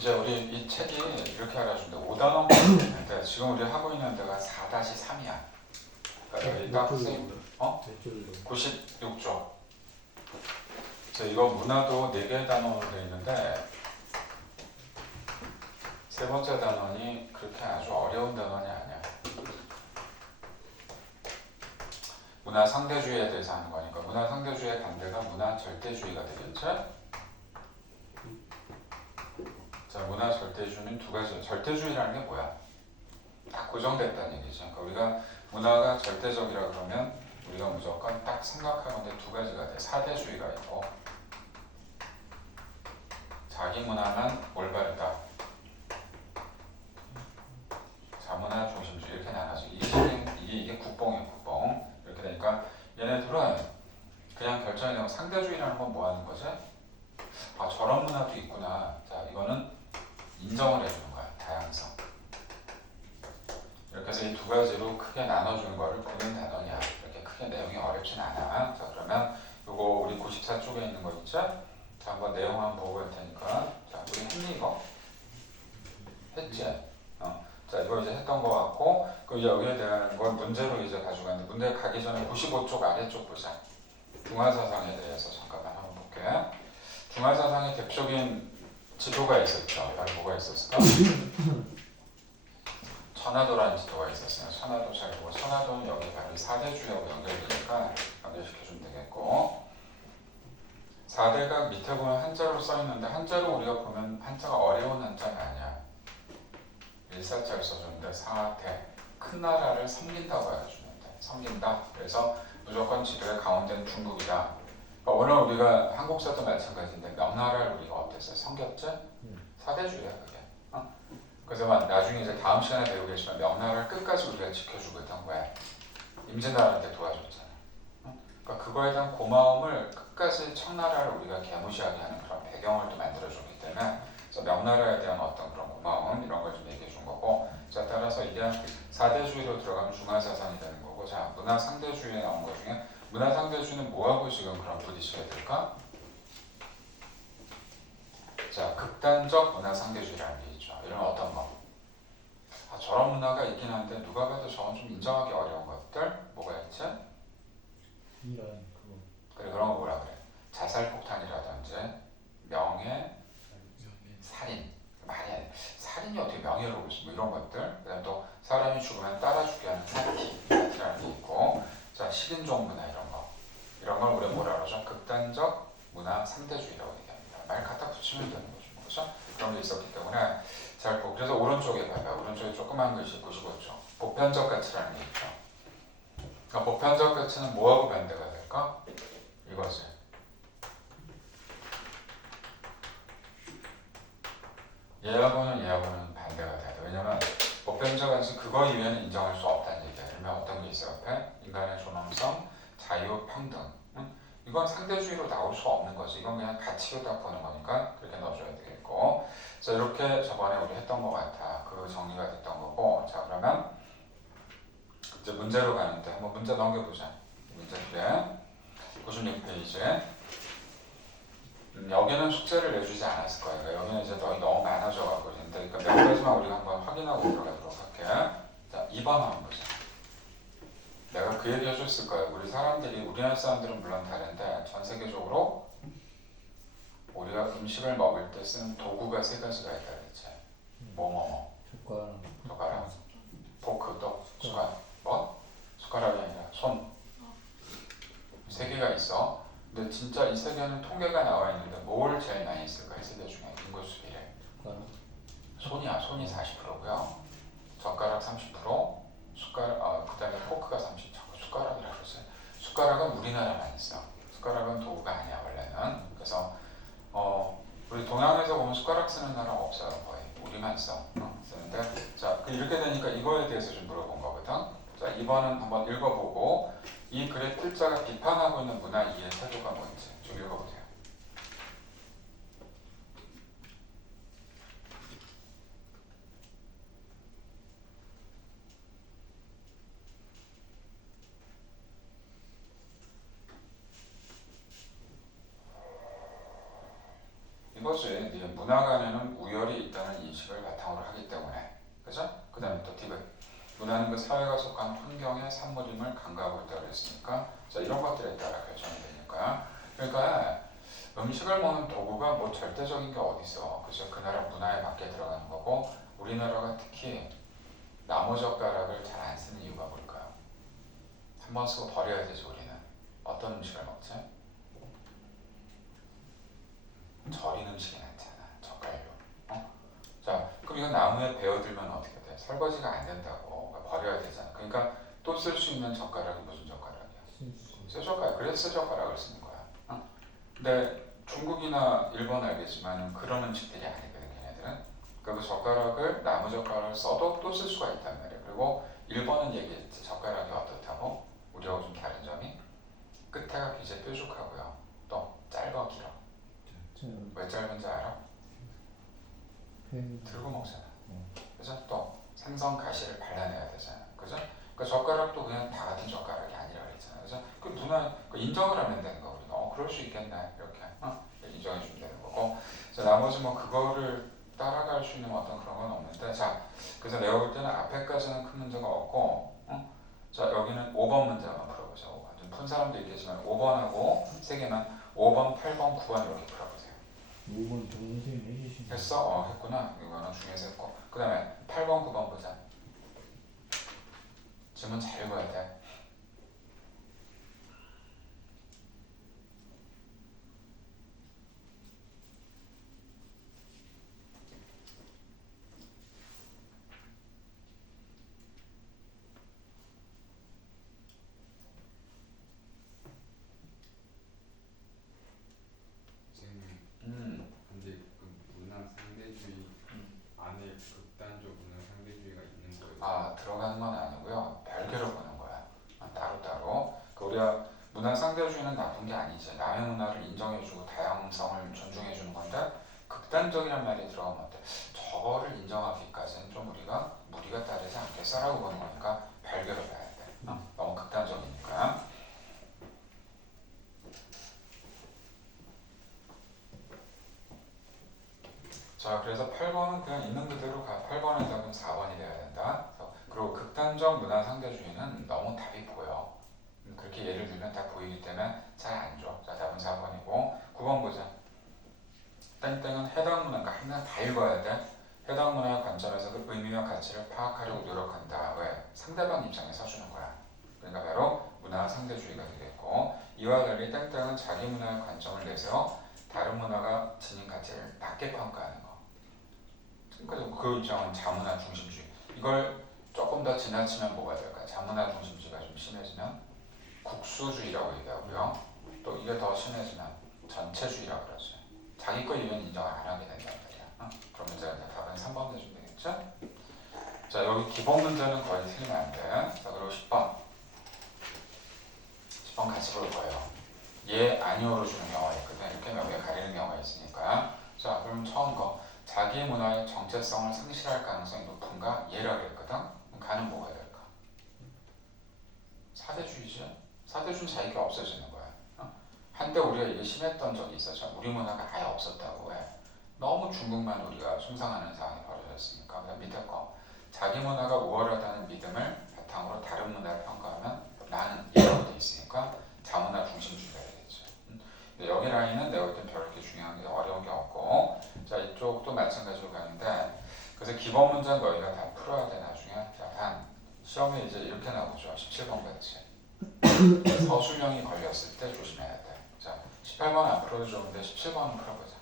이제 우리 이 책이 이렇게 알아주는데 5단원가 있는데 지금 우리 하고 있는 데가 4-3이야. 그러니까 여기 딱 몇 줄로? 96조. 그래서 이거 문화도 4개의 단원으로 되어 있는데 세 번째 단원이 그렇게 아주 어려운 단원이 아니야. 문화 상대주의에 대해서 하는 거니까 문화 상대주의의 반대가 문화 절대주의가 되겠죠? 자, 문화 절대주의는 두 가지. 절대주의라는 게 뭐야? 딱 고정됐다는 얘기죠. 그러니까 우리가 문화가 절대적이라 그러면 우리가 무조건 딱 생각하는데 두 가지가 돼. 사대주의가 있고 자기 문화만 올바르다. 자문화 중심주의 이렇게 나눠져. 이게 국뽕이에요. 국뽕. 이렇게 되니까 얘네들은 그냥 결정이 되면 상대주의라는 건 뭐 하는 거지? 아, 저런 문화도 있구나. 자, 이거는 인정을 해주는 거야. 다양성. 이렇게 해서 이 두 가지로 크게 나눠주는 거를 보는 단원이야. 이렇게 크게 내용이 어렵진 않아. 자, 그러면 요거 우리 94쪽에 있는 거 있죠? 자, 한번 내용 한번 보고 갈 테니까. 자, 우리 했니 이거? 했지? 자, 이거 이제 했던 거 같고, 그 이제 여기에 대한 걸 문제로 이제 가져가는데, 문제 가기 전에 95쪽 아래쪽 보자. 중화사상에 대해서 잠깐만 한번 볼게. 중화사상의 대표적인 지도가 있었죠. 바로 뭐가 있었을까? 천하도라는 지도가 있었어요. 천하도 잘 보고, 천하도는 여기 바로 4대주의하고 연결되니까 연결시켜주면 되겠고, 4대가 밑에 보면 한자로 써있는데, 한자로 우리가 보면 한자가 어려운 한자가 아니야. 일사자를 써주는데 4대, 큰 나라를 섬긴다고 알려주는데, 섬긴다. 그래서 무조건 지도의 가운데는 중국이다. 그러니까 오늘 우리가 한국사도 마찬가지인데 명나라를 우리가 어땠어요? 섬겼지? 4대주의야 그게. 그래서 나중에 이제 다음 시간에 배우겠지만 명나라를 끝까지 우리가 지켜주거든. 왜? 임진왜란때 도와줬잖아. 그러니까 그거에 대한 고마움을 끝까지 청나라를 우리가 개무시하게 하는 그런 배경을 또 만들어줬기 때문에 그래서 명나라에 대한 어떤 그런 고마움 이런 걸 좀 얘기해 준 거고, 자 따라서 이게 4대주의로 들어가면 중화사상이 되는 거고, 자 문화상대주의에 나온 것 중에 문화상대주의는 뭐하고 지금 그런 부딪히게 될까? 자 극단적 문화상대주의라는 게 있죠. 이런 어떤 거? 아, 저런 문화가 있긴 한데 누가 봐도 저건 좀 인정하기 어려운 것들 뭐가 있지? 이런 그거. 그래 그런 거 뭐라 그래? 자살폭탄이라든지 명예, 살인. 말이 아니야. 살인이 어떻게 명예로 볼수 뭐 이런 것들. 그다음 또 사람이 죽으면 따라 죽게 하는 사티라는 게 있고, 자 식인종 문화 이런 걸 우리가 뭐라 그러죠? 극단적 문화 상대주의라고 얘기합니다. 말 갖다 붙이면 되는 거죠. 그렇죠? 그런 게 있었기 때문에 잘 보고, 그래서 오른쪽에 봐봐. 오른쪽에 조그만 글씨 95쪽. 보편적 가치라는 게 있죠. 그러니까 보편적 가치는 뭐하고 반대가 될까? 이거지. 얘하고는 반대가 돼야 돼. 왜냐면 보편적 가치는 그거 이외에는 인정할 수 없다는 얘기야. 그러면 어떤 게 있어 옆에? 인간의 존엄성, 자유, 평등. 이건 상대주의로 나올 수 없는 거지. 이건 그냥 가치로 딱 보는 거니까 그렇게 넣어줘야 되겠고. 자 이렇게 저번에 우리 했던 것 같아. 그 정리가 됐던 거고. 자 그러면 이제 문제로 가는데 한번 문제 넘겨보자. 문제 그래. 96페이지에 여기는 숙제를 내주지 않았을 거예요. 그러니까 여기는 이제 너무 많아져가지고 그러니까 몇 가지만 우리가 한번 확인하고 들어가도록 할게. 자 2번 한번 보자. 내가 그 얘기 해줬을 거예요. 우리 사람들이, 우리나라 사람들은 물론 다른데 전 세계적으로 우리가 음식을 먹을 때 쓰는 도구가 3가지가 있다 그랬지. 뭐뭐뭐. 숟가락, 포크, 또 숟가락. 뭐? 숟가락이 아니라 손. 3개가 있어. 근데 진짜 이 3개는 통계가 나와 있는데 뭘 제일 많이 쓸까? 이 3개 중에 인구수 비례. 손이야. 손이 40%고요. 젓가락 30%, 숟가락, 그 다음에 포크가 30%, 자꾸 숟가락이라고 그랬어요. 숟가락은 우리나라만 있어. 숟가락은 도구가 아니야 원래는. 그래서 우리 동양에서 보면 숟가락 쓰는 나라 없어요. 거의 우리만 쓰는데, 자 이렇게 되니까 이거에 대해서 좀 물어본 거거든. 자 2번은 한번 읽어보고 이 글의 필자가 비판하고 있는 문화 이해 태도가 뭔지 좀 읽어보세요. 이거 이거지. 네 문학 안에는 우열이 있다는 인식을 바탕으로 하기 때문에. 그죠? 그 다음에 또 디귿. 문화는 그 사회가 속한 환경의 산물임을 간과하고 있다고 그랬으니까 자 이런 것들에 따라 결정이 되니까 그러니까 음식을 먹는 도구가 뭐 절대적인 게 어디 있어. 그죠? 그 나라 문화에 맞게 들어가는 거고 우리나라가 특히 나무젓가락을 잘 안 쓰는 이유가 뭘까요? 한 번 쓰고 버려야 되지 우리는. 어떤 음식을 먹지? 절인 음식이 많잖아. 젓갈로. 자, 그럼 이건 나무에 베어들면 어떻게 돼? 설거지가 안 된다고. 그러니까 버려야 되잖아. 그러니까 또 쓸 수 있는 젓가락이 무슨 젓가락이야? 쇠젓가락. 그래서 쇠젓가락을 쓰는 거야. 근데 중국이나 일본 알겠지만 그런 음식들이 아니거든 걔네들은. 그 젓가락을 나무 젓가락을 써도 또 쓸 수가 있단 말이야. 그리고 일본은 얘기했지. 젓가락이 어떻다고? 우리하고 좀 다른 점이 끝에가 굉장히 뾰족하고요. 또 짧아 길어. 왜 짧은지 알아? 들고 먹잖아. 그죠? 또 생선 가시를 발라내야 되잖아. 그죠? 그 젓가락도 그냥 다 같은 젓가락이 아니라 그랬잖아. 그죠? 그 누나 그 인정을 하면 되는 거 우리가. 그럴 수 있겠네 이렇게 인정해 주면 되는 거고. 자 나머지 뭐 그거를 따라갈 수 있는 어떤 그런 건 없는데 자 그래서 내가 볼 때는 앞에까지는 큰 문제가 없고 자 여기는 5번 문제만 풀어보자. 5번 좀 푼 사람도 있겠지만 5번하고 3개만 5번, 8번, 9번 이렇게 풀어보세요. 5번 정선 생님 해주신 거. 했어? 했구나. 이거는 중에서 했고. 그 다음에 8번, 9번 보자. 질문 잘 읽어야 돼. 근데 그 문화 상대주의 안에 극단적 문화 상대주의가 있는 거예요. 아 들어가는 건 아니고요. 별개로 보는 거야. 따로따로. 그 우리가 문화 상대주의는 나쁜 게 아니지. 남의 문화를 인정해주고 다양성을 존중해주는 건데 극단적이란 말이 들어가면 어때? 저거를 인정하기까지는 좀 우리가 무리가 따르지 않겠어라고 보는 거니까 별개로 봐야 돼. 너무 극단적이니까. 자 그래서 8번은 그냥 있는 그대로 가. 8번의 답은 4번이 돼야 된다. 그리고 극단적 문화 상대주의는 너무 답이 보여. 그렇게 예를 들면 다 보이기 때문에 잘 안 줘. 자 답은 4번이고 9번 보자. 땡땡은 해당 문화, 그러니까 하나 다 읽어야 돼. 해당 문화의 관점에서 그 의미와 가치를 파악하려고 노력한다. 왜? 상대방 입장에 서주는 거야. 그러니까 바로 문화 상대주의가 되겠고 이와 달리 땡땡은 자기 문화의 관점을 내세워 다른 문화가 지닌 가치를 낮게 평가하는 거. 그러니까 그 입장은 자문화 중심주의. 이걸 조금 더 지나치면 뭐가 될까? 자문화 중심주의가 좀 심해지면 국수주의라고 얘기하고요. 또 이게 더 심해지면 전체주의라고 그러죠. 자기 거 이런 인정을 안 하게 된단 말이야. 그런 문제가 답은 3번 내주면 되겠죠? 자 여기 기본 문제는 거의 틀리면 안 돼. 자 그리고 10번. 10번 같이 볼 거예요. 예, 아니오로 주는 경우가 있거든. 이렇게 몇 개 가리는 경우가 있으니까. 자 그럼 처음 거. 자기 문화의 정체성을 상실할 가능성이 높은가? 예라 그랬거든. 그럼 가는 뭐가 될까? 사대주의죠. 사대주의는 자기가 없어지는 거야. 한때 우리가 이게 심했던 적이 있었죠. 우리 문화가 아예 없었다고 해. 너무 중국만 우리가 숭상하는 상황이 벌어졌으니까. 그다음 밑에 거. 자기 문화가 우월하다는 믿음을 바탕으로 다른 문화를 평가하면 나는 이라고 돼 있으니까 자문화 중심주의가 되겠죠. 여기 라인은 내가 볼 땐 별렇게 중요한 게 어려운 게 없고 자 이쪽도 마찬가지로 가는데 그래서 기본 문제는 너희가 다 풀어야 돼 나중에. 자 단 시험에 이제 이렇게 나오죠. 17번 같이 서술형이 걸렸을 때 조심해야 돼. 자 18번 안 풀어도 좋은데 17번은 풀어보자.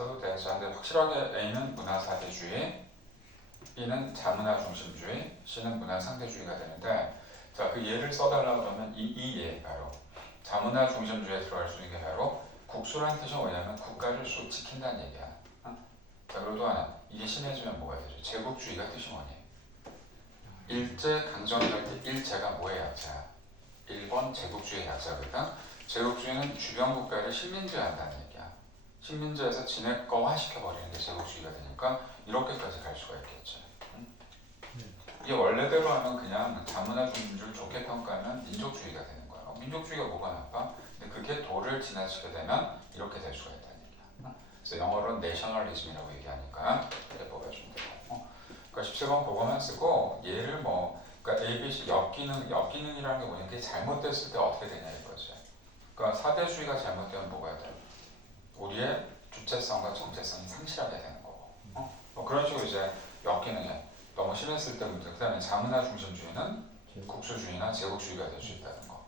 써도 돼. 자, 근데 확실하게 A는 문화 사대주의, B는 자문화 중심주의, C는 문화 상대주의가 되는데, 자, 그 예를 써달라 그러면 이 예 바로 자문화 중심주의에 들어갈 수 있는 게 바로 국수라는 뜻이 뭐냐면 국가를 쑥 지킨다는 얘기야. 자, 그리고 또 하나 이게 심해지면 뭐가 되죠? 제국주의가 뜻이 뭐니? 일제 강점기할 때 일제가 뭐의 약자야? 일본 제국주의 약자거든. 제국주의는 주변 국가를 식민지한다는 얘기야. 식민지에서 진액거화 시켜버리는 게 제국주의가 되니까 이렇게까지 갈 수가 있겠지. 이게 원래대로 하면 그냥 자문화 중심주의를 좋게 평가하면 민족주의가 되는 거야. 민족주의가 뭐가 나빠? 근데 그게 도를 지나치게 되면 이렇게 될 수가 있다는 얘기야. 그래서 영어로는 내셔널리즘이라고 얘기하니까 이렇게 뽑아주면 되고. 그러니까 17번 그거만 쓰고 얘를 뭐 그러니까 ABC 역기능이라는 게 뭐냐? 그게 잘못됐을 때 어떻게 되냐 이거지. 그러니까 사대주의가 잘못되면 뭐가 돼? 우리의 주체성과 정체성이 상실하게 되는 거고. 뭐 그런 식으로 이제 역기능에 너무 심했을 때 문제. 그다음에 자문화 중심주의는 국수주의나 제국주의가 될 수 있다는 거.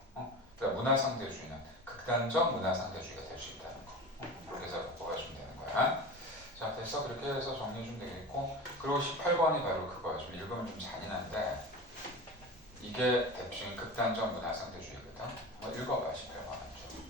그다음 문화 상대주의는 극단적 문화 상대주의가 될 수 있다는 거. 그렇게 해서 뽑아주면 되는 거야. 자, 됐어. 그렇게 해서 정리해주면 되겠고. 그리고 18번이 바로 그거야. 좀 읽으면 좀 잔인한데 이게 대충 극단적 문화 상대주의거든. 한번 읽어봐. 18번 좀.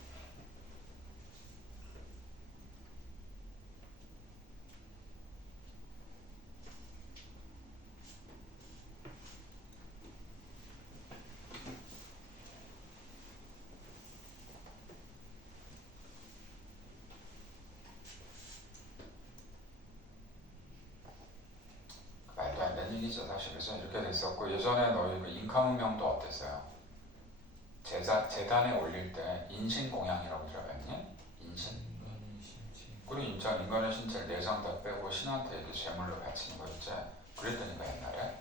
말도 안 되는 얘기죠 사실. 그래서 이렇게 됐었고 예전에 너희 그 인카문명도 어땠어요? 재단에 올릴 때 인신공양이라고 들어봤니? 인신? 그리고 인간의 신체를 내장 다 빼고 신한테 이렇게 제물로 바치는 거 있지? 그랬다니까 옛날에.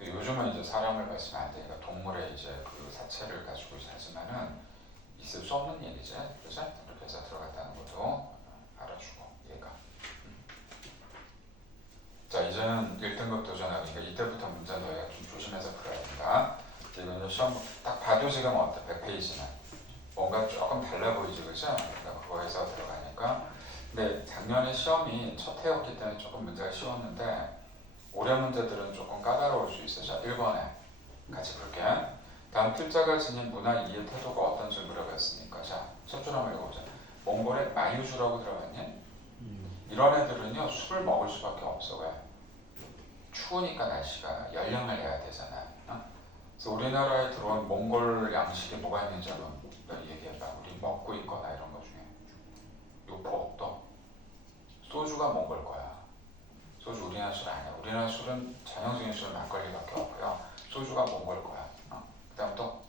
요즘은 이제 사람을 바치면 안 되니까 동물의 이제 그 사체를 가지고 하지만은 있을 수 없는 얘기지, 그죠? 이렇게 해서 들어갔다는 것도 알아주고 얘가. 자, 이제는 1등급 도전하고 그러니까 이때부터 문제 너희가 좀 조심해서 풀어야 된다. 이건 시험 딱 봐도 지금 어때? 100페이지는 뭔가 조금 달라 보이지, 그죠? 그러니까 그거에서 들어가니까. 근데 작년에 시험이 첫 해였기 때문에 조금 문제가 쉬웠는데 올해 문제들은 조금 까다로울 수 있어. 자, 1번에 같이 볼게. 다음 필자가 지닌 문화 이해 태도가 어떤지 물어봤으니까 자, 첫 줄 한번 읽어보자. 몽골의 마유주라고 들어봤니? 이런 애들은요 술을 먹을 수밖에 없어. 왜? 추우니까 날씨가 연령을 해야 되잖아. 그래서 우리나라에 들어온 몽골 양식에 뭐가 있는지 한번 너 얘기해봐. 우리 먹고 있거나 이런 거 중에 요포 또 소주가 몽골 거야. 소주 우리나라 술 아니야. 우리나라 술은 전형적인 술은 막걸리밖에 없고요. 소주가 몽골 거야. 그 다음 또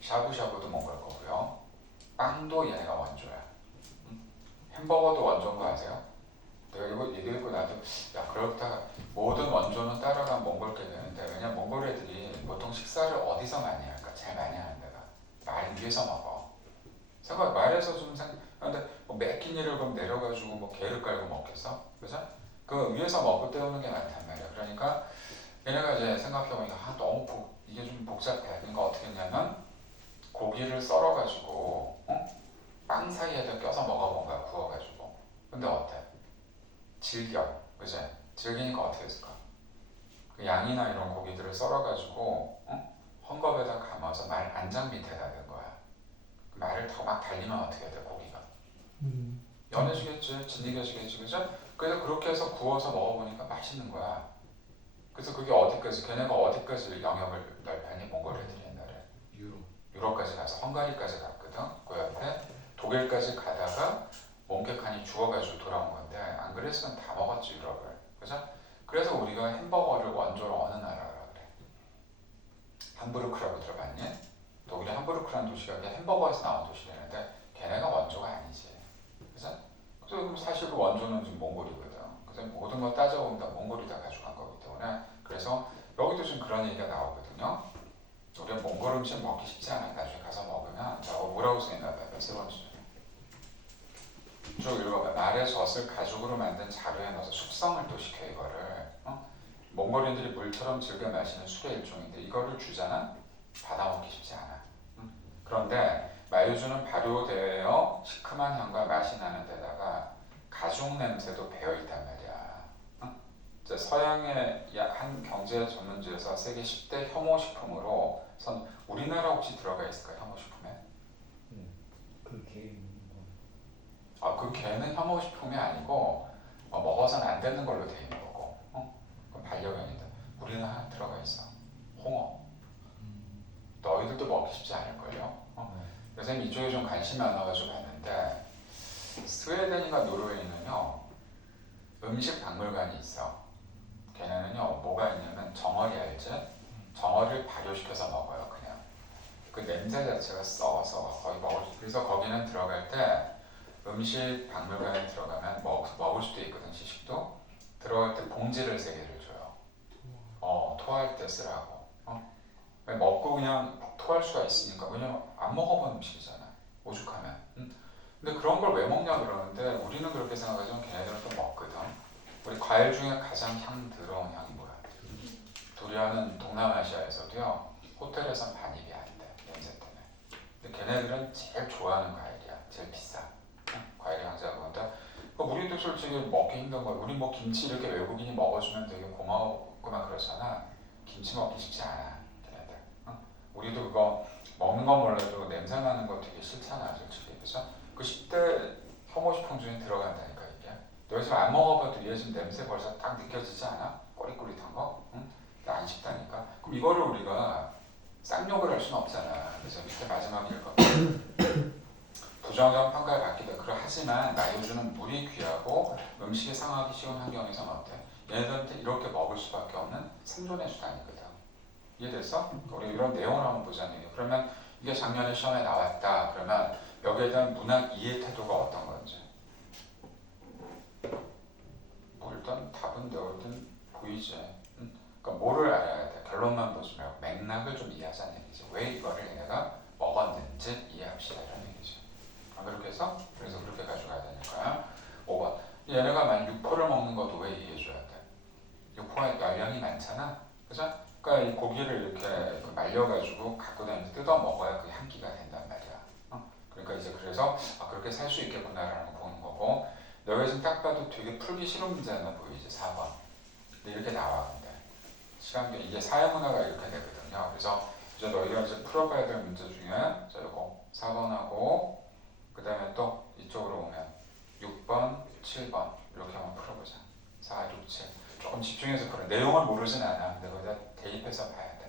샤브샤브도 몽골 거고요. 빵도 얘네가 원조야. 햄버거도 원조인 거 아세요? 내가 이거 얘기했고 나도 야 그렇다가 모든 원조는 따라가면 몽골게 되는데 왜냐면 몽골 애들이 보통 식사를 어디서 많이 할까? 제일 많이 하는 데가 말 위에서 먹어. 생각 말에서 좀 근데 뭐 매끼니를 그럼 내려가지고 뭐 게를 깔고 먹겠어? 그죠? 그 위에서 먹고 때우는 게 많단 말이야. 그러니까 얘네가 이제 생각해보니까 너무 이게 좀 복잡해. 그러니까 어떻게 했냐면 고기를 썰어가지고 빵 사이에다 껴서 먹어본 거야. 구워가지고. 근데 어때? 질겨. 그지? 질기니까 어떻게 했을까? 그 양이나 이런 고기들을 썰어가지고 헝겊에다 감아서 말 안장 밑에다 넣은 거야. 그 말을 더 막 달리면 어떻게 돼? 고기가 연해지겠지, 진리겨지겠지, 그죠? 그래서 그렇게 해서 구워서 먹어보니까 맛있는 거야. 그래서 그게 어디까지, 걔네가 어디까지 영역을 넓혔니? 몽골 애들이 옛날에 유럽까지 가서 헝가리까지 갔거든. 그 옆에 독일까지 가다가 몽케칸이 죽어가지고 돌아온 건데 안 그랬으면 다 먹었지 유럽을, 그죠? 그래서 우리가 햄버거를 원조로 어느 나라라 그래? 함부르크라고 들어봤니? 독일의 함부르크라는 도시가 햄버거에서 나온 도시라는데 걔네가 원조가 아니지, 그죠? 그럼 사실 그 원조는 지금 몽골이거든. 그래서 모든 거 따져보면 다 몽골이 다 가져간 거기 때문에 그래서 여기도 지금 그런 얘기가 나오거든요. 우리가 몽골 음식 먹기 쉽지 않아. 나중에 가서 먹으면 저거 뭐라고 써있나 봐요. 세 번째 쭉 읽어봐. 말의 젖을 가죽으로 만든 자루에 넣어서 숙성을 또 시켜 이거를. 몽골인들이 물처럼 즐겨 마시는 술의 일종인데 이거를 주잖아? 받아먹기 쉽지 않아. 그런데 마유주는 발효되어 시큼한 향과 맛이 나는 데다가 가죽 가죽 냄새도 배어 있단 말이야. 응? 이제 서양의 한 경제 전문지에서 세계 10대 혐오 식품으로 우리나라 혹시 들어가 있을까요? 혐오 식품에? 그 개인 그 개는 혐오 식품이 아니고 먹어서는 안 되는 걸로 돼 있는 거고. 그럼 반려견인데 우리는 하나 들어가 있어. 홍어. 너희들도 먹기 쉽지 않을걸요? 그래서 이쪽에 좀 관심이 많아가지고 봤는데 스웨덴인가 노르웨이는요 음식 박물관이 있어. 걔네는요 뭐가 있냐면 정어리 알지? 정어리를 발효시켜서 먹어요. 그냥 그 냄새 자체가 썩어서 거의 그래서 거기는 들어갈 때 음식 박물관에 들어가면 먹을 수도 있거든. 시식도 들어갈 때 봉지를 3개를 줘요. 토할 때 쓰라고. 먹고 그냥 토할 수가 있으니까. 왜냐면 안 먹어본 음식이잖아 오죽하면. 근데 그런 걸 왜 먹냐 그러는데 우리는 그렇게 생각하지만 걔네들은 또 먹거든. 우리 과일 중에 가장 향 더러운 향이 뭐야? 두리안은 동남아시아에서도요 호텔에선 반입이 안 돼. 냄새 때문에. 근데 걔네들은 제일 좋아하는 과일이야. 제일 비싸. 과일 향자가 그런데 우리도 솔직히 먹기 힘든 거야. 우리 뭐 김치 이렇게 외국인이 먹어주면 되게 고마웠구나 그러잖아. 김치 먹기 쉽지 않아. 걔네들. 우리도 그거 먹는 건 몰라도 냄새 나는 거 되게 싫잖아 솔직히. 그죠? 그 10대 혐오식품 중에 들어간다니까 이게. 너희 지금 안 먹어봐도 얘 지금 냄새 벌써 딱 느껴지지 않아? 꼬릿꼬릿한 거? 응? 안 쉽다니까. 그럼 이거를 우리가 쌍욕을 할 수는 없잖아. 그래서 밑에 마지막 읽어. 부정적 평가를 받기도 하지만 나유주는 물이 귀하고 음식이 상하기 쉬운 환경에서는 어때? 얘네들한테 이렇게 먹을 수밖에 없는 생존의 수단이거든. 이해됐어? 우리 이런 내용을 한번 보자는 얘기야. 그러면 이게 작년에 시험에 나왔다. 그러면 여기에 대한 문학 이해 태도가 어떤 건지. 뭐 일단 답은 너희들 보이지. 그러니까 뭐를 알아야 돼. 결론만 보지 말고 맥락을 좀 이해하자는 얘기지. 왜 이거를 얘네가 먹었는지 이해합시다 이런 얘기죠. 그렇게 해서 그래서 그렇게 가져가야 되니까. 5번 얘네가 만약 육포를 먹는 것도 왜 이해해줘야 돼? 육포가 열량이 많잖아. 그죠? 그러니까 이 고기를 이렇게 말려가지고 갖고 다니면서 뜯어 먹어야 그 향기가 된단 말이야. 그러니까 이제 그래서 그렇게 살 수 있겠구나라는 거 보는 거고. 너희 지금 딱 봐도 되게 풀기 싫은 문제나 보이지 4번. 근데 이렇게 나와. 근데 시간표 이게 사회문화가 이렇게 되거든요. 그래서 이제 너희가 이제 풀어봐야 될 문제 중에 자 이거 4번하고 그 다음에 또 이쪽으로 오면 6번, 7번 이렇게 한번 풀어보자. 4, 6, 7 조금 집중해서 풀어. 내용을 모르진 않아. 근데 거기다 대입해서 봐야 돼.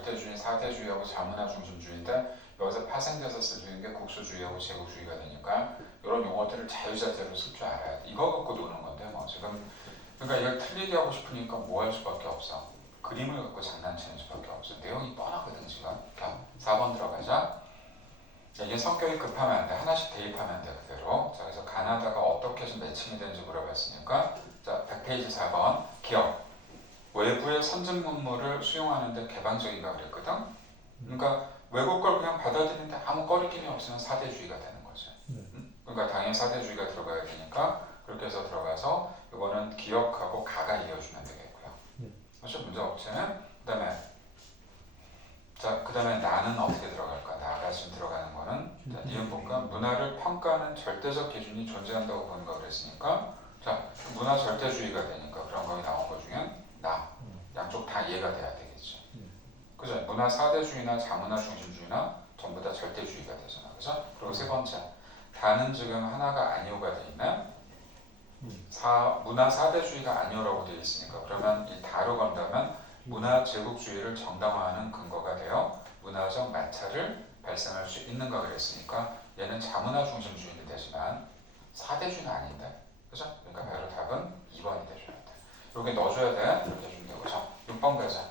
절대주의, 사대주의하고 자문화 중심주의인데 여기서 파생돼서 쓰는 게 국수주의하고 제국주의가 되니까 이런 용어들을 자유자재로 쓸 줄 알아야 돼. 이거 갖고 노는 건데 뭐 지금 그러니까 이걸 틀리게 하고 싶으니까 뭐 할 수밖에 없어. 그림을 갖고 장난치는 수밖에 없어. 내용이 뻔하거든 지금. 자, 4번 들어가자. 자, 이게 성격이 급하면 안 돼. 하나씩 대입하면 안 돼 그대로. 자, 그래서 가나다가 어떻게 좀 매칭이 되는지 물어봤으니까 자, 100페이지 4번 기억. 외부의 선진 문물을 수용하는데 개방적인가 그랬거든. 그러니까 외국 걸 그냥 받아들이는데 아무 꺼리낌이 없으면 사대주의가 되는 거죠. 그러니까 당연히 사대주의가 들어가야 되니까 그렇게 해서 들어가서 이거는 기억하고 가가 이어주면 되겠고요. 그렇죠? 문제 없지? 그다음에 나는 어떻게 들어갈까? 나가 지금 들어가는 거는 자, 니은본과 문화를 평가하는 절대적 기준이 존재한다고 보는 거 그랬으니까 자, 문화 절대주의가 되니까 그런 거기 나온 거 중에 나 양쪽 다 이해가 돼야 되겠지. 그죠? 문화 사대주의나 자문화 중심주의나 전부 다 절대주의가 되잖아. 그죠? 그리고 세 번째 다는 지금 하나가 아니오가 돼 있네. 문화 사대주의가 아니오라고 되어 있으니까 그러면 이 다로 건다면 문화 제국주의를 정당화하는 근거가 되어 문화적 마찰을 발생할 수 있는가 그랬으니까 얘는 자문화 중심주의는 되지만 사대주의는 아닌데. 그죠? 그러니까 바로 답은 2번이 돼줘야 돼. 여기 넣어줘야 돼. 이렇게 해주면 되고. 자, 6번 가자.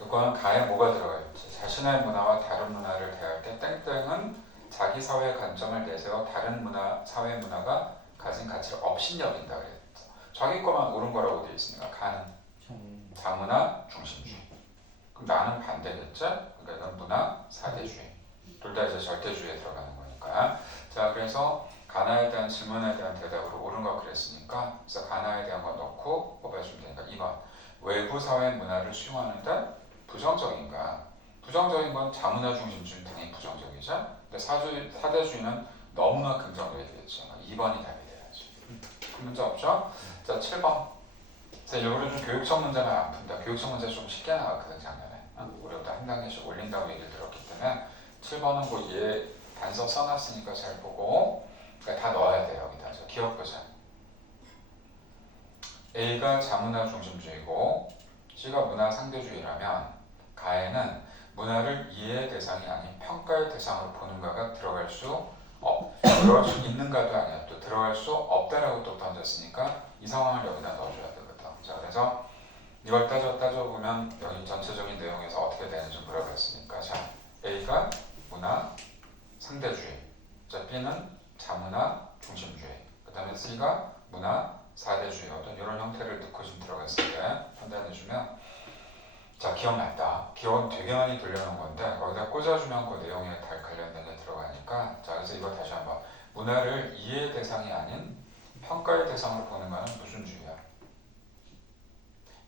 이거는 가에 뭐가 들어가 있지? 자신의 문화와 다른 문화를 대할 때 땡땡은 자기 사회 관점을 내세워 다른 문화, 사회 문화가 가진 가치를 업신여긴다 그랬어. 자기 거만 옳은 거라고 되어 있으니까 가는 자문화 중심주의. 그럼 나는 반대겠죠? 그러니까 이건 문화 사대주의. 둘 다 이제 절대주의에 들어가는 거니까. 자, 그래서 가나에 대한 질문에 대한 대답으로 옳은 거 그랬으니까 그래서 가나에 대한 거 넣고 뽑아주면 되니까 2번 외부 사회 문화를 수용하는데 부정적인가? 부정적인 건 자문화 중심주의는 당연히 부정적이죠. 근데 사대주의는 너무나 긍정적이 되겠죠. 2번이 답이 돼야지. 그 문제 없죠? 자, 7번. 그래서 일부러 좀 교육적 문제는 안 푼다. 교육적 문제 좀 쉽게 나왔거든 작년에. 우리보다 한 단계씩 올린다고 얘기를 들었기 때문에 7번은 뭐 얘 단서 써놨으니까 잘 보고 그러니까 다 넣어야 돼요. 여기다. 기억 보자. A가 자문화 중심주의고 C가 문화 상대주의라면 가에는 문화를 이해의 대상이 아닌 평가의 대상으로 보는가가 들어갈 수 있는가도 아니야. 또 들어갈 수 없다라고 또 던졌으니까 이 상황을 여기다 넣어줘야 되거든. 자, 그래서 이걸 따져보면 여기 전체적인 내용에서 어떻게 되는지 물어봤으니까 자, A가 문화 상대주의, 자, B는 자문화 중심주의, 그 다음에 C가 문화 사대주의 어떤 이런 형태를 넣고 좀 들어갔을 때 판단해주면 자, 기억났다. 기억은 되게 많이 돌려놓은 건데 거기다 꽂아주면 그 내용에 다 관련된 게 들어가니까 자, 그래서 이거 다시 한번 문화를 이해의 대상이 아닌 평가의 대상으로 보는 거는 무슨 주의야?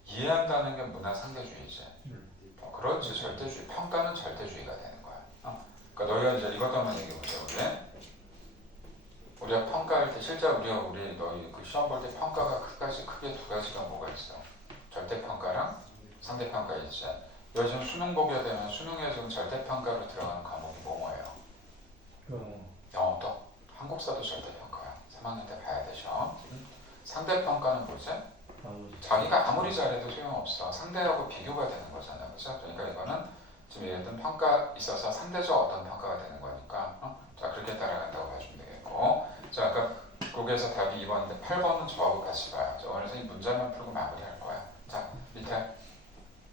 이해한다는 게 문화 상대주의지. 그렇지, 절대주의. 평가는 절대주의가 되는 거야. 그러니까 너희가 이제 이것도 한번 얘기해보자. 우리가 평가할 때 실제 너희 그 시험 볼 때 평가가 크게 두 가지가 뭐가 있어? 절대평가랑 상대평가 있지. 요즘 수능 보게 되면 수능에 지금 절대평가로 들어가는 과목이 뭐예요? 영어도? 한국사도 절대평가야. 3학년 때 봐야 되죠. 상대평가는 뭐지? 자기가 아무리 잘해도 소용없어. 상대하고 비교가 되는 거잖아. 그렇죠? 그러니까 이거는 지금 예를 들면 평가 있어서 상대적 어떤 평가가 되는 거니까 자, 그렇게 따라간다고 봐주면 되겠고 자, 아까 거기에서 답이 2번인데 8번은 저하고 같이 봐요. 오늘 선생님 문제만 풀고 마무리할 거야. 자, 밑에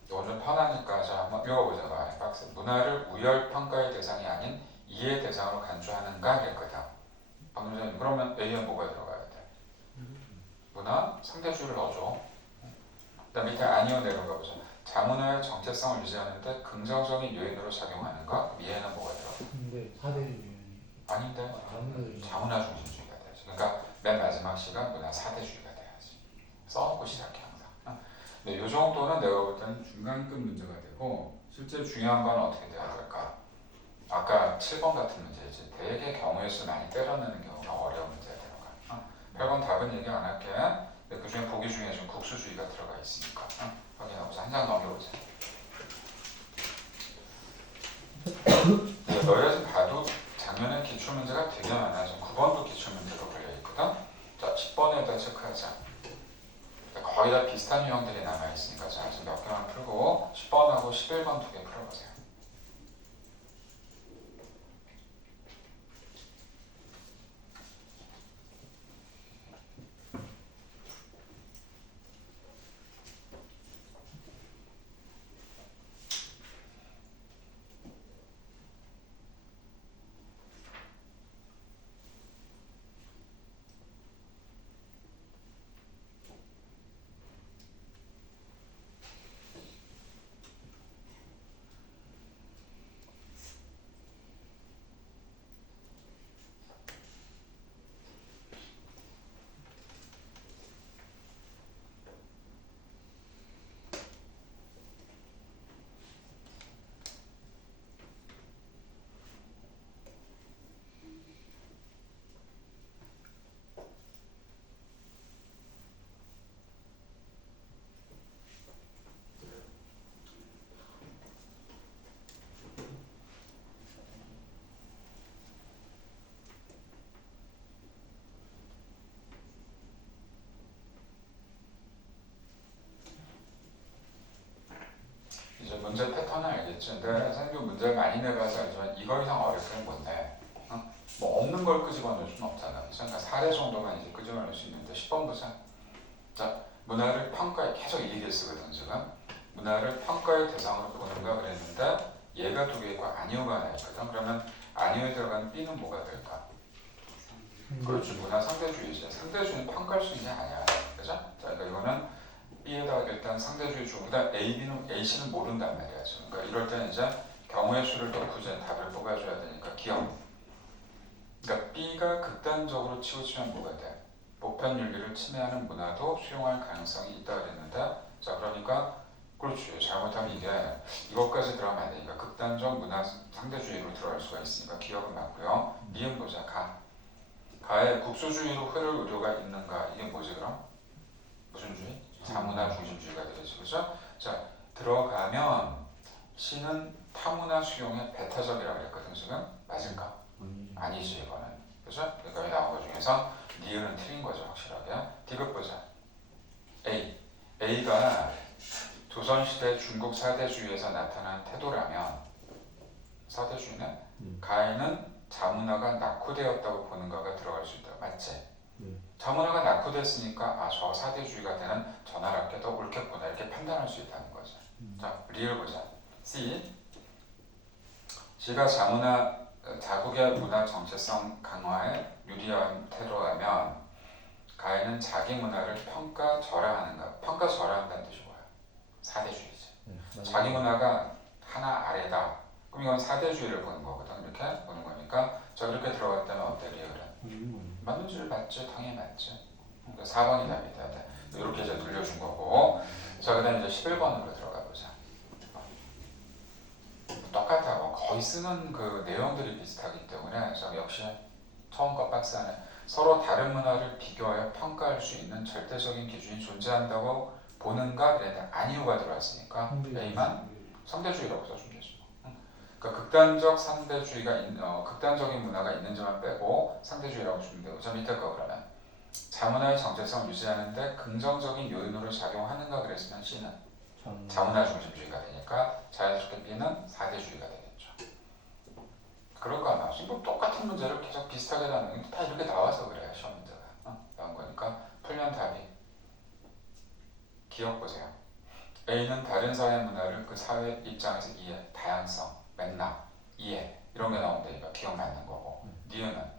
이건 좀 편하니까 자, 한번 읽어보자. 박스. 문화를 우열평가의 대상이 아닌 이해의 대상으로 간주하는가 그랬거든. 방금 전에 그러면 A는 뭐가 들어가야 돼? 문화 상대주의를 넣어줘. 그다음 밑에 아니오 내려가 보자. 자문화의 정체성을 유지하는데 긍정적인 요인으로 작용하는가? 얘는 뭐가 들어가? 근데 사대주의 아닌데 자문화 중심주의가 돼야지. 그러니까 맨 마지막 시가 문화 사대주의가 돼야지. 써놓고 시작해 항상. 근데 이 정도는 내가 볼 때는 중간급 문제가 되고 실제 중요한 건 어떻게 돼야 될까? 아까 7번 같은 문제지. 되게 경우의 수 많이 때려내는 경우가 어려운 문제가 들어가. 8번 답은 얘기 안 할게. 근데 그 중에 보기 중에 좀 국수주의가 들어가 있으니까 확인해보자. 한 장 넘겨보자. 너희가 지금 봐도 작년에 기출문제가 되게 많아. 지금 9번도 기출문제로 걸려있거든. 자, 10번에다 체크하자. 거의 다 비슷한 유형들이 남아있으니까 자, 지금 몇 개만 풀고 10번하고 알겠지? 근데 선생님도 문제를 많이 내봐서 알지만 이거 이상 어렵게는 못 내. 뭐 없는 걸 끄집어낼 수는 없잖아. 그러니까 사례 정도만 이제 끄집어낼 수 있는데 10번 보자. 자, 문화를 평가에 계속 이 얘기를 쓰거든 지금. 문화를 평가의 대상으로 보는가 그랬는데 얘가 두 개 있고 아니오가 하나 있거든. 그러면 아니오에 들어가는 B는 뭐가 될까? 그렇지, 문화 상대주의지. 상대주의는 평가할 수 있는 게 아니야. 그죠? 자, 그러니까 이거는 B에다가 일단 상대주의 주고 그다음 A씨는 모른단 말이야. 지금. 그러니까 이럴 때는 이제 경우의 수를 넣고 이제 답을 뽑아줘야 되니까 기억. 그러니까 B가 극단적으로 치우치면 뭐가 돼? 보편 윤리를 침해하는 문화도 수용할 가능성이 있다 그랬는데, 자 그러니까 그렇지, 잘못하면 이게 이것까지 들어가면 안 되니까 극단적 문화 상대주의로 들어갈 수가 있으니까 기억은 맞고요. 니은 보자. 가에 국수주의로 흐를 의료가 있는가? 이게 뭐지 그럼? 무슨 주의? 자문화 중심주의가 되겠지, 그죠? 자 들어가면 C는 타문화 수용의 배타적이라고 그랬거든 지금. 맞을까? 아니지 이거는. 그죠? 그러니까 여기 나온 것 중에서 니은은 틀린 거죠 확실하게. 디귿 보자. A가 조선시대 중국 사대주의에서 나타난 태도라면 사대주의는 가에는 자문화가 낙후되었다고 보는 거가 들어갈 수 있다. 맞지? 자문화가 낙후됐으니까 아 저 사대주의가 되는 저 나라께 더 옳겠구나 이렇게 판단할 수 있다는 거죠. 자 리을 보자. C가 자국의 문화 정체성 강화에 유리한 태도라면 가에는 자기 문화를 평가절하하는가? 평가절하한다는 뜻이 뭐야? 사대주의지. 자기 문화가 하나 아래다. 그럼 이건 사대주의를 보는 거거든. 이렇게 보는 거니까 자 그렇게 들어갔다면 어때 리을은? 맞는 줄 맞지? 당연히 맞지. 그러니까 4번이 답이 돼야 돼. 이렇게 이제 돌려준 거고. 자 그다음 이제 11번으로 들어가 보자. 똑같아. 뭐 거의 쓰는 그 내용들이 비슷하기 때문에 저 역시 처음 거 박스 안에 서로 다른 문화를 비교하여 평가할 수 있는 절대적인 기준이 존재한다고 보는가? 그랬는데 아니오가 들어왔으니까 A만 상대주의라고 써주면 되지. 그러니까 극단적인 문화가 있는지만 빼고 상대주의라고 주면 되고. 저 밑에 거 그러면 자문화의 정체성을 유지하는데 긍정적인 요인으로 작용하는가 그랬으면 C는 자문화 중심주의가 되니까 자연스럽게 B는 사대주의가 되겠죠. 그럴 거 아마 뭐 똑같은 문제를 계속 비슷하게 나누는 게 다 이렇게 나와서 그래요. 시험 문제가 나온 거니까 풀면 답이 기억 보세요. A는 다른 사회 문화를 그 사회 입장에서 이해, 다양성, 맥락, 이해 이런 게 나온다니까 기억 맞는 거고. 니은은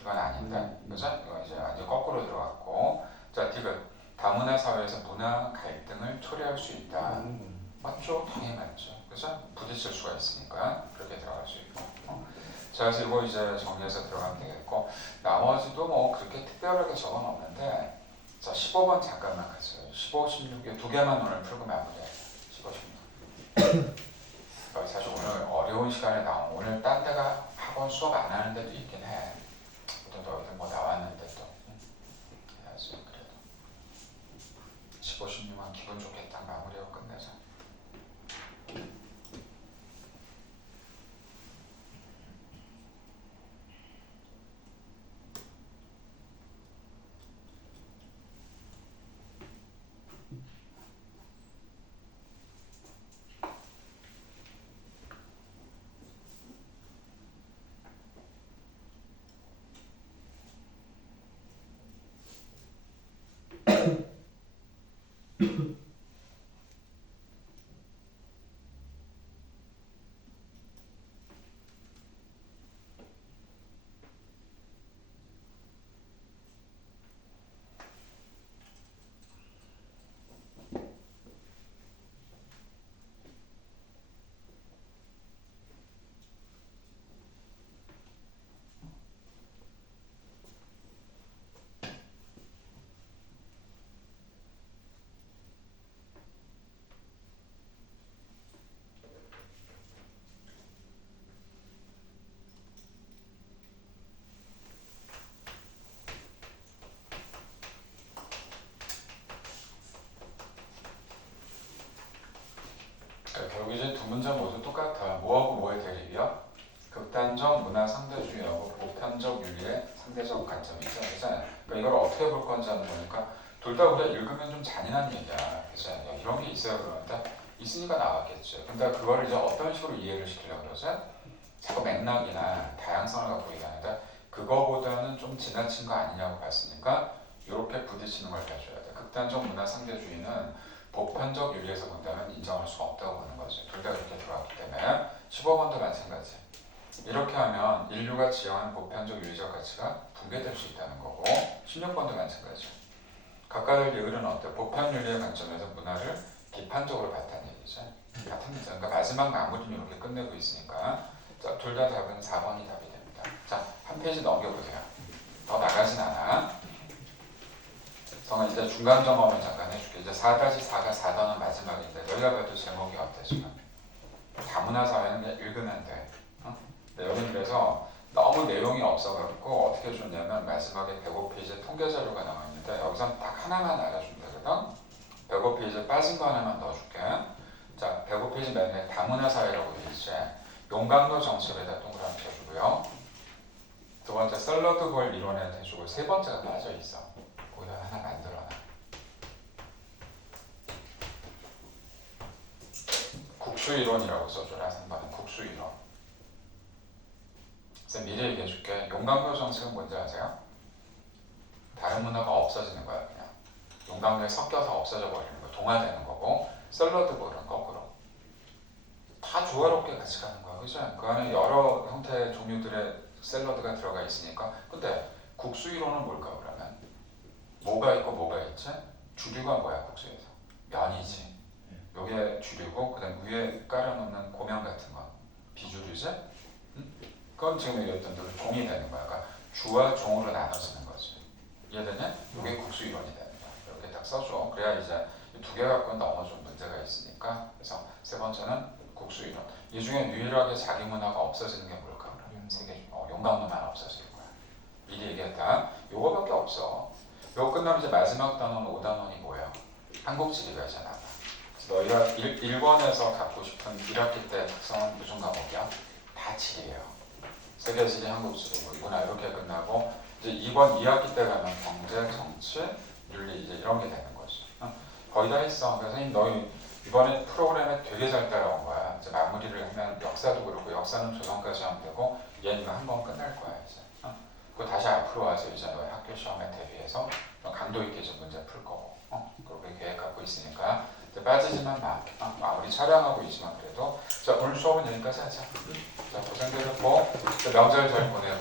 이건 아닌데, 그죠? 이건 이제 완전 거꾸로 들어갔고. 자 디귿 다문화 사회에서 문화 갈등을 초래할 수 있다. 맞죠? 당연히 맞죠. 그죠? 부딪힐 수가 있으니까 그렇게 들어갈 수 있고. 자 그래서 이거 이제 정리해서 들어가면 되겠고 나머지도 뭐 그렇게 특별하게 적어는 없는데 자 15번 잠깐만 가세요. 15, 16에 두 개만 오늘 풀고 마무리해. 15, 16 여기 사실 오늘 어려운 시간에 나온 오늘 딴 데가 학원 수업 안 하는 데도 있긴 해. 또 너희들 뭐 나왔는데 또 해야지. 그래도 15, 16만 기분 좋게 딱 마무리하고 끝내자. 결국 이제 두 문제 모두 똑같아. 뭐하고 뭐의 대립이야? 극단적 문화 상대주의하고 보편적 윤리의 상대적 관점이죠. 그죠? 그러니까 이걸 어떻게 볼 건지 하는 거니까 둘 다 우리가 읽으면 좀 잔인한 얘기야. 그죠? 이런 게 있어야 그러는데 있으니까 나왔겠지. 근데 그걸 이제 어떤 식으로 이해를 시키려고 그러지? 자꾸 맥락이나 다양성을 갖고 얘기하는데 그거보다는 좀 지나친 거 아니냐고 봤으니까 이렇게 부딪히는 걸 해줘야 돼. 극단적 문화 상대주의는 보편적 윤리에서 본다면 인정할 수 없다고 보는 거지. 둘 다 그렇게 들어왔기 때문에 15번도 마찬가지. 이렇게 하면 인류가 지향하는 보편적 윤리적 가치가 붕괴될 수 있다는 거고 16번도 마찬가지. 각각의 예의는 어때? 보편 윤리의 관점에서 문화를 비판적으로 봤다는 얘기죠. 같은 문제. 그러니까 마지막 마무리는 이렇게 끝내고 있으니까 자, 둘 다 답은 4번이 답이 됩니다. 자, 한 페이지 넘겨보세요. 더 나가진 않아. 성은 이제 중간 점검을 잠깐 해줄게. 이제 4-4가 4단원 마지막인데 너희가 봐도 제목이 어때 지금? 다문화 사회는 그냥 읽으면 돼. 네, 여기 그래서 너무 내용이 없어갖고 어떻게 줬냐면 마지막에 105페이지에 통계 자료가 나와 있는데 여기서 딱 하나만 알아주면 되거든. 105페이지에 빠진 거 하나만 넣어줄게. 자, 105페이지 맨에 다문화 사회라고 되어 있지. 용광로 정책에다 동그라미 쳐주고요. 두 번째 샐러드 볼 이론에 해주고 세 번째가 빠져 있어. 거기다 하나 만들어놔. 국수 이론이라고 써줘라. 3번은 국수 이론. 그래서 미리 얘기해줄게. 용광로 정책은 뭔지 아세요? 다른 문화가 없어지는 거야 그냥. 용광로에 섞여서 없어져 버리는 거, 동화되는 거고 샐러드 볼은 거꾸로. 다 조화롭게 같이 가는 거야, 그죠? 그 안에 여러 형태의 종류들의 샐러드가 들어가 있으니까. 근데 국수 이론은 뭘까 그러면? 뭐가 있고 뭐가 있지? 주류가 뭐야 국수에서? 면이지. 요게 주류고 그다음 위에 깔아놓는 고명 같은 건 비주류지? 응? 그건 지금 얘기했던 대로 종이 되는 거야. 그러니까 주와 종으로 나눠지는 거지. 이해되냐? 요게 국수 이론이 되는 거야. 이렇게 딱 써줘. 그래야 이제 두 개 갖고는 너무 좀 문제가 있으니까. 그래서 세 번째는 국수 이론. 이 중에 유일하게 자기 문화가 없어지는 게 뭘까 그러면? 세 개 중. 용광로만 없어지는 거야. 미리 얘기했다. 요거밖에 없어. 요거 끝나면 이제 마지막 단원 5단원이 뭐예요? 한국 지리가잖아. 너희가 1번에서 갖고 싶은 1학기 때 특성은 무슨 과목이야? 다 지리예요. 세계 지리, 한국 지리, 뭐 이거나 이렇게 끝나고 이제 2번 2학기 때 가면 경제, 정치, 윤리 이제 이런 게 되는 거지. 거의 다 했어. 그래서 선생님 너희 이번에 프로그램에 되게 잘 따라온 거야. 이제 마무리를 하면 역사도 그렇고 역사는 조선까지 하면 되고 얘는 한 번 끝날 거야 이제. 그거 다시 앞으로 와서 이제 너희 학교 시험에 대비해서 강도 있게 좀 문제 풀 거고. 그렇게 계획 갖고 있으니까 빠지지만 마. 우리 촬영하고 있지만 그래도. 자, 오늘 수업은 여기까지 하자. 자, 고생들 했고 명절 잘 보내고